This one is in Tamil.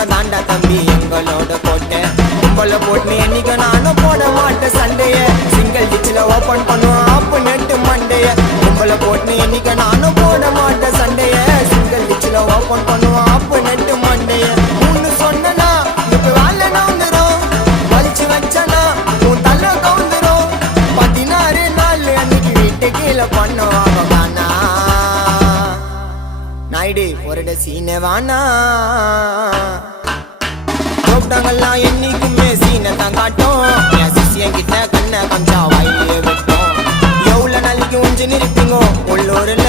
முறை தாண்டா தம்பி எங்களோட போட்டேன் உங்களை போட்டு என்னைக்கு நானும் போட மாட்டேன் சண்டைய சிங்கிள் டிச்சில் ஓப்பன் பண்ணுவோம் ஆப்பு நெட்டு மண்டைய உங்களை போட்டு என்னைக்கு நானும் போட மாட்டேன் சண்டைய சிங்கிள் டிச்சில் ஓப்பன் பண்ணுவோம் ஆப்பு நெட்டு மண்டைய மூணு சொன்னா இப்ப வேலை நவுந்துரும் வலிச்சு வச்சனா உன் தலை கவுந்துரும் 16 நாள் அன்னைக்கு வீட்டு கீழே பண்ணுவாங்க காணா நாயுடு ஒரு சீனை வானா கூப்பிட்டாங்கல்லாம் என்னைக்குமே சீனை தான் காட்டும் என் சிசியன் கிட்ட கண்ணை கொஞ்சம் வாயிலே விட்டோம் எவ்வளவு நாளைக்கு உஞ்சு நிற்பீங்க உள்ளூர்ல